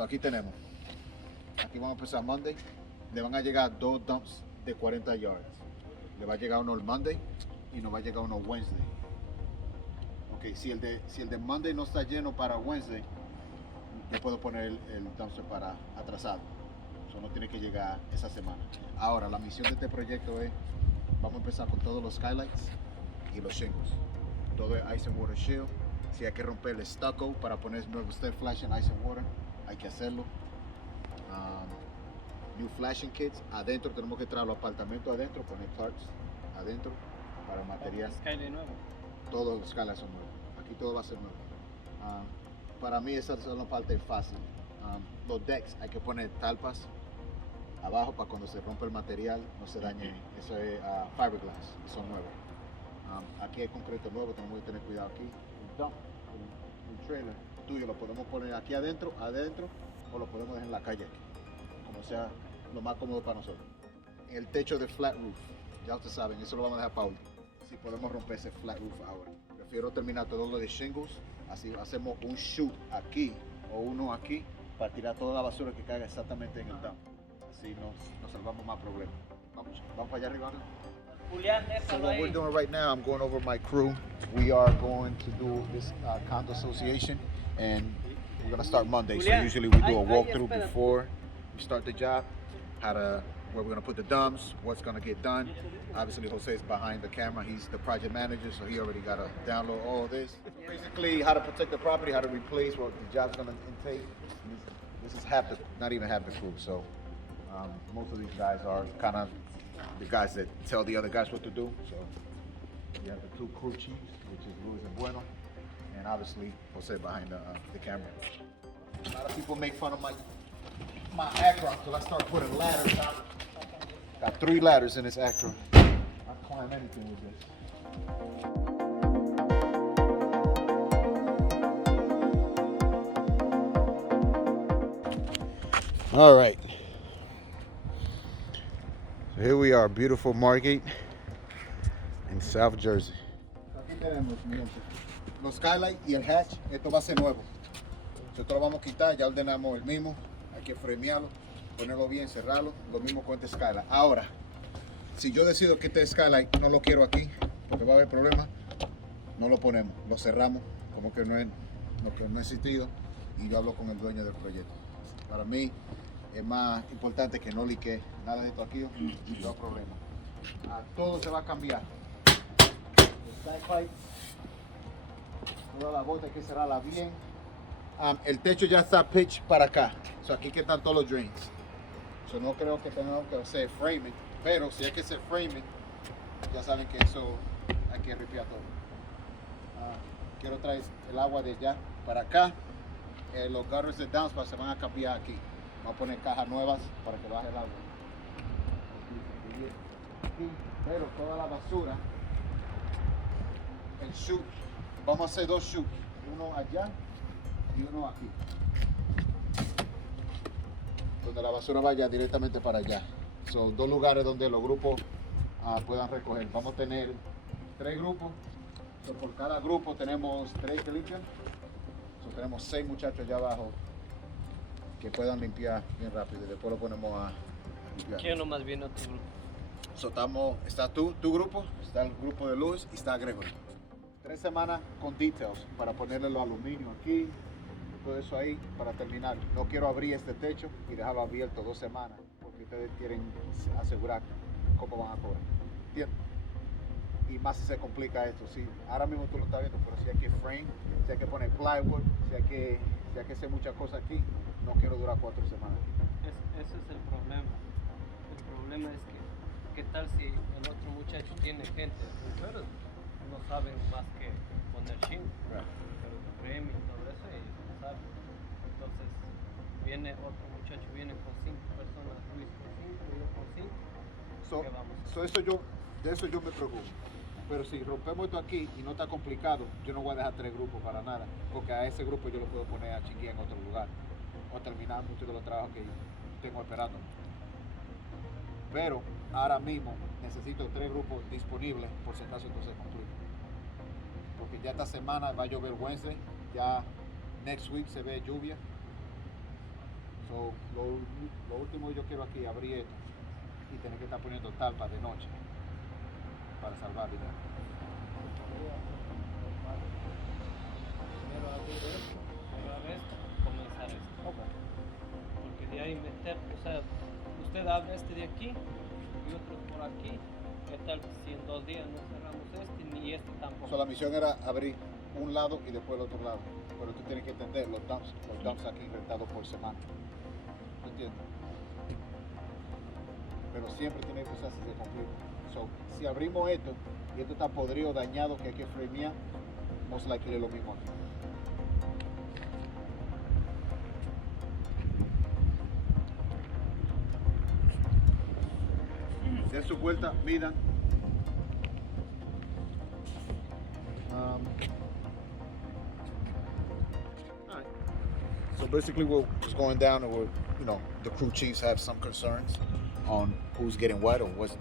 So aquí tenemos. Aquí vamos a empezar Monday. Le van a llegar 2 dumps de 40 yards. Le va a llegar uno el Monday y nos va a llegar uno Wednesday. Ok, si el de Monday no está lleno para Wednesday, yo puedo poner el dumpster para atrasado. Eso no tiene que llegar esa semana. Ahora, la misión de este proyecto es, vamos a empezar con todos los skylights y los shingles. Todo es Ice and Water Shield. Si hay que romper el stucco para poner nuevo step flash en Ice and Water, hay que hacerlo. New flashing kits. Adentro tenemos que traer los apartamentos adentro, poner tarps adentro para material. Skyline nuevo. Todos los skylights son nuevos. Aquí todo va a ser nuevo. Para mí esa es la parte fácil. Los decks hay que poner talpas abajo para cuando se rompe el material no se dañe. Eso es fiberglass, son nuevos. Aquí hay concreto nuevo, tenemos que tener cuidado aquí. Un dump, un trailer tuyo lo podemos poner aquí adentro, o lo podemos dejar en la calle aquí, como sea lo más cómodo para nosotros. El techo de flat roof, ya ustedes saben, eso lo vamos a dejar para último. Si podemos romper ese flat roof ahora. Prefiero terminar todo lo de shingles, así hacemos un chute aquí o uno aquí para tirar toda la basura que caiga exactamente en el dump. Así nos salvamos más problemas. Vamos para allá arriba. Julián, So déjalo what we're ahí. doing right now, I'm going over my crew. We are going to do this condo association, and we're gonna start Monday. So usually we do a walkthrough before we start the job, where we're gonna put the dumps, what's gonna get done. Obviously, Jose is behind the camera. He's the project manager, so he already got to download all of this. Basically, how to protect the property, how to replace what the job's gonna intake. This is not even half the crew. So most of these guys are kind of the guys that tell the other guys what to do. So you have the 2 crew chiefs, which is Luis and Bueno, and obviously Jose behind the camera. A lot of people make fun of my Acura until I start putting ladders on. Got 3 ladders in this Acura. I climb anything with this. All right. So here we are, beautiful Margate in South Jersey. Aquí tenemos, mi gente, los skylight y el hatch. Esto va a ser nuevo. Nosotros lo vamos a quitar, ya ordenamos el mismo. Hay que fremearlo, ponerlo bien, cerrarlo. Lo mismo con este skylight. Ahora, si yo decido que este skylight no lo quiero aquí, porque va a haber problemas, no lo ponemos, lo cerramos, como que no ha existido, y yo hablo con el dueño del proyecto. Para mí es más importante que no liquee nada de esto aquí, no hay problema. Todo se va a cambiar. El side pipe, toda la bota hay que cerrarla bien. El techo ya está pitch para acá, so aquí que están todos los drains. So no creo que tengamos que hacer framing, pero si hay que hacer framing, ya saben que eso hay que ripiar todo. Quiero traer el agua de allá para acá. Los gutters de downspout se van a cambiar aquí. Vamos a poner cajas nuevas para que baje el agua. Aquí, pero toda la basura, el chute, vamos a hacer 2 chutes, uno allá y uno aquí, donde la basura vaya directamente para allá. Son 2 lugares donde los grupos puedan recoger. Vamos a tener 3 grupos, so, por cada grupo tenemos 3 que limpian. So, tenemos 6 muchachos allá abajo que puedan limpiar bien rápido y después lo ponemos a limpiar. ¿Quién nomás viene a tu grupo? So, está tu grupo, está el grupo de Luz y está Gregory. 3 semanas con details para ponerle los aluminio aquí, todo eso ahí para terminar. No quiero abrir este techo y dejarlo abierto 2 semanas porque ustedes quieren asegurar cómo van a cobrar. ¿Entiendes? Y más si se complica esto. Sí, ahora mismo tú lo estás viendo, pero si hay que frame, si hay que poner plywood, si hay que hacer muchas cosas aquí, no quiero durar 4 semanas. Ese es el problema. El problema es que, ¿qué tal si el otro muchacho tiene gente? Ustedes no saben más que poner shin, pero frame y todo eso, ellos no saben. Entonces, viene otro muchacho, viene con 5 personas, Luis con 5, yo con 5. ¿Qué vamos a hacer? De eso yo me preocupo. Pero si rompemos esto aquí y no está complicado, yo no voy a dejar 3 grupos para nada, porque a ese grupo yo lo puedo poner a chinguear en otro lugar o terminar muchos de los trabajos que tengo esperando. Pero ahora mismo necesito 3 grupos disponibles por si acaso esto se complica. Porque ya esta semana va a llover Wednesday, ya next week se ve lluvia. Lo último que yo quiero aquí, abrir esto y tener que estar poniendo talpa de noche para salvar dinero. Primero abrir esto, cerrar esto, comenzar esto. Porque de ahí meter, o sea, usted abre este de aquí y otro por aquí. ¿Qué tal si en 2 días no cerramos este ni este tampoco? So, la misión era abrir un lado y después el otro lado. Pero tú tienes que entender, los dumps aquí rentados por semana. ¿Me entiendes? Pero siempre tiene que usarse de cumplir. So, si abrimos esto y esto está podrido, dañado, que hay que fremear, most likely es lo mismo aquí. Den su vuelta, midan. Alright. So basically what was going down, or the crew chiefs have some concerns on who's getting what or what's,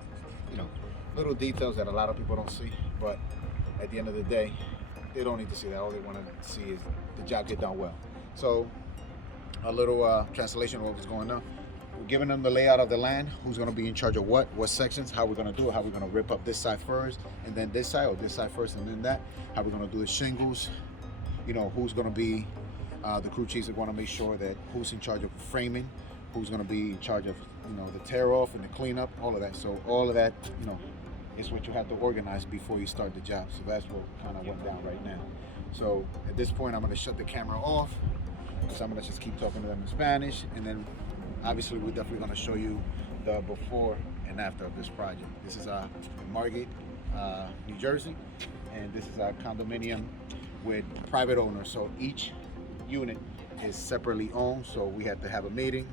little details that a lot of people don't see. But at the end of the day, they don't need to see that. All they want to see is the job get done well. So a little translation of what was going on. We're giving them the layout of the land, who's going to be in charge of what sections, how we're going to do it, how we're going to rip up this side first, and then this side, or this side first, and then that, how we're going to do the shingles, who's going to be, the crew chiefs are going to make sure that who's in charge of framing, who's going to be in charge of, the tear off and the cleanup, all of that. So all of that, is what you have to organize before you start the job. So that's what kind of went down right now. So at this point, I'm going to shut the camera off. So I'm going to just keep talking to them in Spanish, and then obviously we're definitely going to show you the before and after of this project. This is in Margate, New Jersey, and this is a condominium with private owners. So each unit is separately owned, so we have to have a meeting.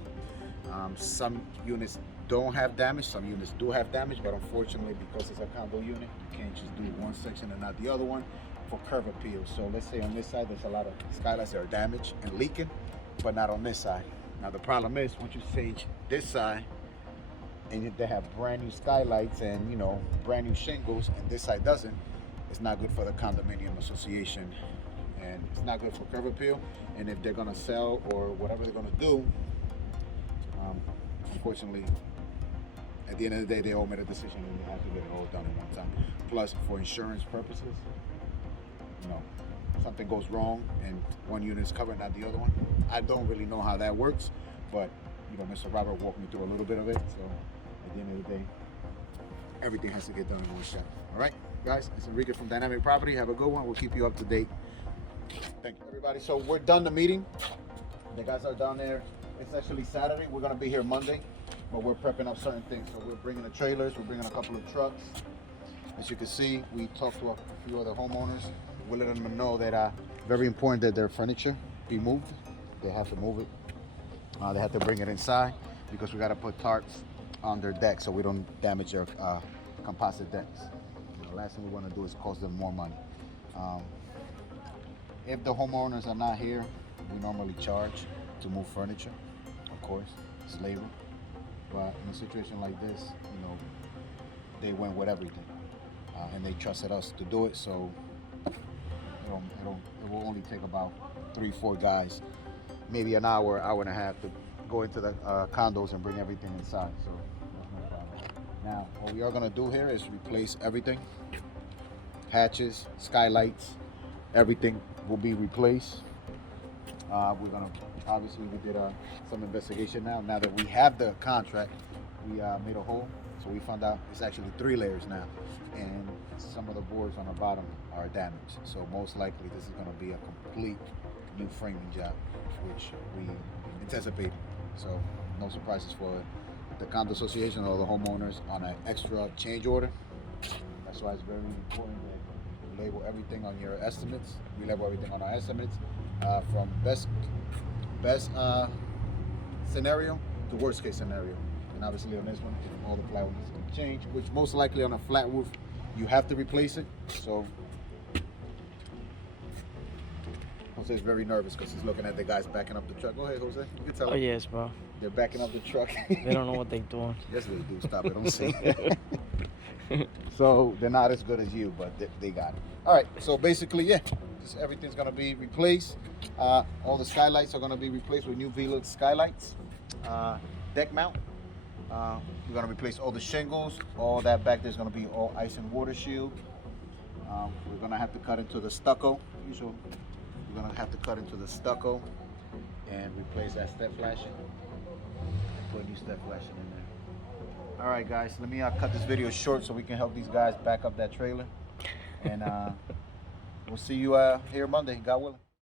Some units don't have damage, some units do have damage, but unfortunately, because it's a condo unit, you can't just do one section and not the other one for curb appeal. So let's say on this side, there's a lot of skylights that are damaged and leaking, but not on this side. Now the problem is, once you stage this side, and they have brand new skylights and brand new shingles, and this side doesn't, it's not good for the condominium association, and it's not good for curb appeal. And if they're gonna sell or whatever they're gonna do, unfortunately, at the end of the day, they all made a decision and you have to get it all done at one time. Plus, for insurance purposes, something goes wrong and one unit is covered, not the other one. I don't really know how that works, but Mr. Robert walked me through a little bit of it. So at the end of the day, everything has to get done in one shot. All right, guys, it's Enrique from Dynamic Property. Have a good one. We'll keep you up to date. Thank you, everybody. So we're done the meeting. The guys are down there. It's actually Saturday. We're gonna be here Monday, but we're prepping up certain things. So we're bringing the trailers. We're bringing a couple of trucks. As you can see, we talked to a few other homeowners. We're letting them know that very important that their furniture be moved. They have to move it. They have to bring it inside because we got to put tarps on their deck so we don't damage their composite decks. The last thing we want to do is cost them more money. If the homeowners are not here, we normally charge to move furniture. Of course, it's labor. But in a situation like this, they went with everything, and they trusted us to do it. So it will only take about 3-4 guys, maybe an hour and a half to go into the condos and bring everything inside. So that's no problem. Now, what we are gonna do here is replace everything. Hatches, skylights, everything will be replaced. We're gonna, obviously we did some investigation now. Now that we have the contract, we made a hole. So we found out it's actually 3 layers now. And some of the boards on the bottom are damaged. So most likely this is gonna be a complete new framing job, which we anticipated. So no surprises for the condo association or the homeowners on an extra change order. That's why it's very important that you label everything on your estimates. We label everything on our estimates, from best scenario to worst case scenario. And obviously on this one, all the plywood is going to change, which most likely on a flat roof, you have to replace it. So Jose's very nervous because he's looking at the guys backing up the truck. Go ahead, Jose. You can tell Oh, him. yes, bro. They're backing up the truck. They don't know what they're doing. Yes, they do. Stop it. Don't say it. So they're not as good as you, but they got it. All right. So basically, yeah. everything's gonna be replaced. All the skylights are gonna be replaced with new Velux skylights. Deck mount. We're gonna replace all the shingles. All that back there's gonna be all ice and water shield. We're gonna have to cut into the stucco. We're gonna have to cut into the stucco and replace that step flashing. Put a new step flashing in there. All right, guys. Let me cut this video short so we can help these guys back up that trailer. And we'll see you here Monday, God willing.